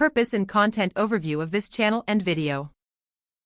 purpose and content overview of this channel and video.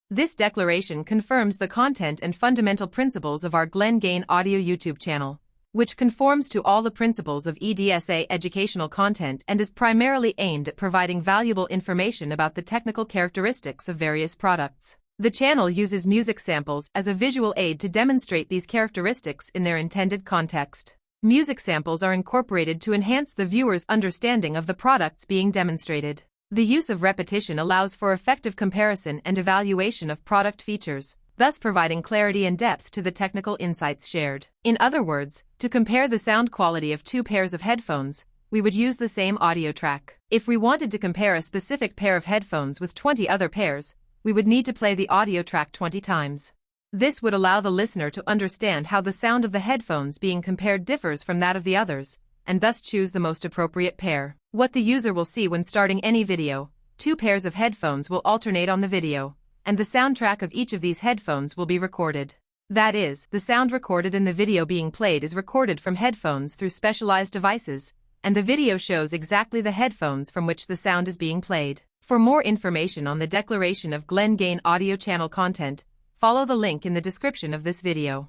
This declaration confirms the content and fundamental principles of our GGA Audio YouTube channel, which conforms to all the principles of EDSA educational content and is primarily aimed at providing valuable information about the technical characteristics of various products. The channel uses music samples as a visual aid to demonstrate these characteristics in their intended context. Music samples are incorporated to enhance the viewer's understanding of the products being demonstrated. The use of repetition allows for effective comparison and evaluation of product features, thus providing clarity and depth to the technical insights shared. In other words, to compare the sound quality of two pairs of headphones, we would use the same audio track. If we wanted to compare a specific pair of headphones with 20 other pairs, we would need to play the audio track 20 times. This would allow the listener to understand how the sound of the headphones being compared differs from that of the others, and thus choose the most appropriate pair. What the user will see when starting any video, two pairs of headphones will alternate on the video, and the soundtrack of each of these headphones will be recorded. That is, the sound recorded in the video being played is recorded from headphones through specialized devices, and the video shows exactly the headphones from which the sound is being played. For more information on the Declaration of GGA audio channel content, follow the link in the description of this video.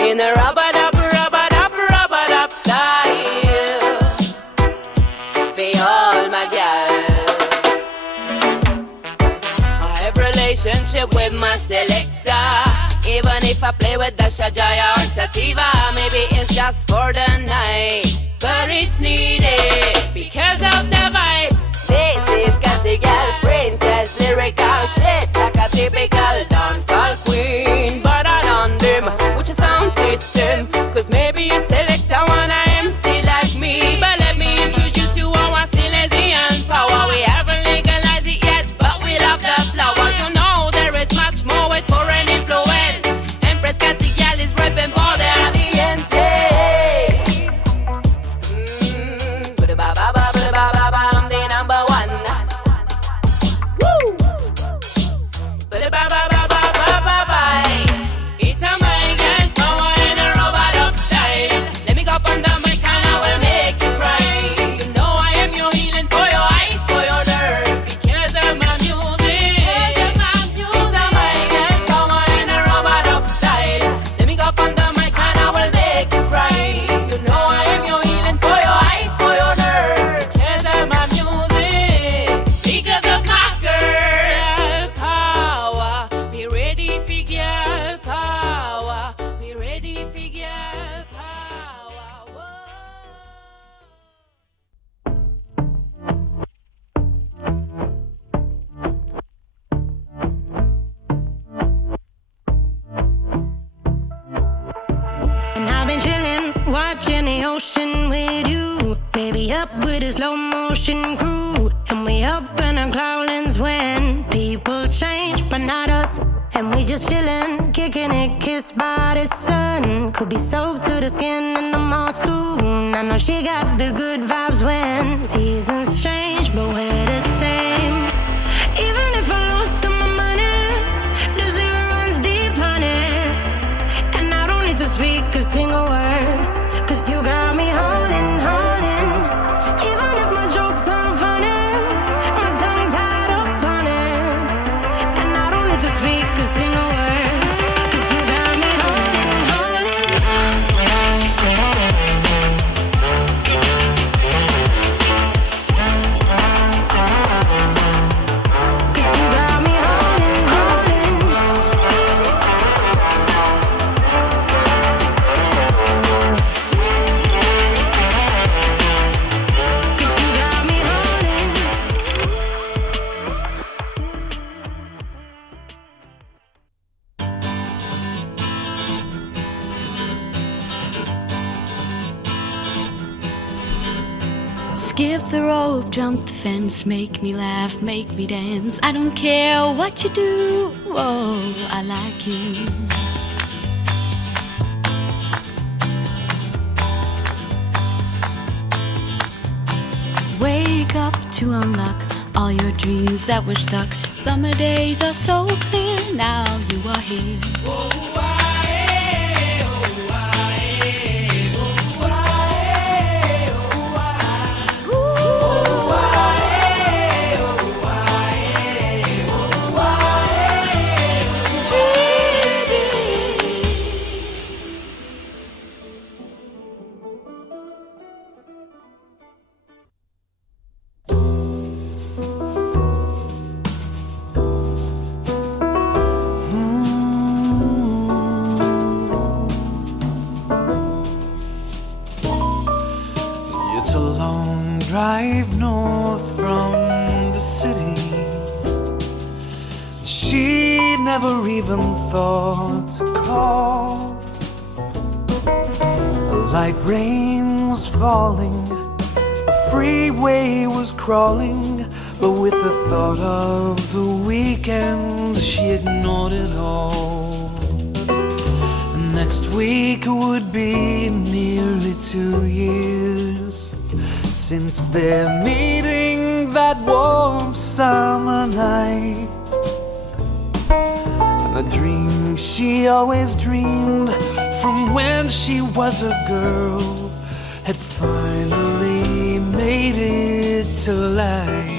In a rub-a-dub style for all my girls. I have relationship with my selector. Even if I play with Dasha, Jaya or Sativa, maybe it's just for the night, but it's needed because of the vibe. This is KattyGyal, princess, lyrical shit, like a typical dancehall queen. But I don't dim with your sound system, cause maybe you select a one MC like me. But let me introduce you to our Silesian power. We haven't legalized it yet, but we love the flower. You know there is much more with foreign influence. Empress KattyGyal is repping for the audience. I'm the number one. Woo! It's a my girl power in a robot style. Let me go up on the mic and I will make you cry. You know I am your healing for your eyes, for your nerves, because of my music. It's a my girl power in a robot style. Let me go up on the mic and I will make you cry. You know I am your healing for your eyes, for your nerves, because of my music, because of my girl power. Be ready for girl power. Be ready for girl power. Whoa. And I've been chillin', watching the ocean with you. Baby, up with a slow motion crew. And we up in our cloudlands when people change, but not us. And we just chillin', kicking it, kissed by the sun. Could be soaked to the skin in the mall soon. I know she got the good vibes when seasons change, but we're the same. Even if I lost all my money, the zero runs deep, honey. And I don't need to speak a single word, cause you got me hauling, hauling. Even if my jokes aren't funny, my tongue tied up on it. And I don't need to speak a single word, cause you got me hauling, hauling. Skip the rope, jump the fence, make me laugh, make me dance. I don't care what you do, oh, I like you. Wake up to unlock all your dreams that were stuck. Summer days are so clear, now you are here. It's a long drive north from the city. She never even thought to call. Like rain was falling, the freeway was crawling, but with the thought of the weekend, she ignored it all. Next week would be nearly 2 years since their meeting that warm summer night. And the dream she always dreamed from when she was a girl had finally made it to life.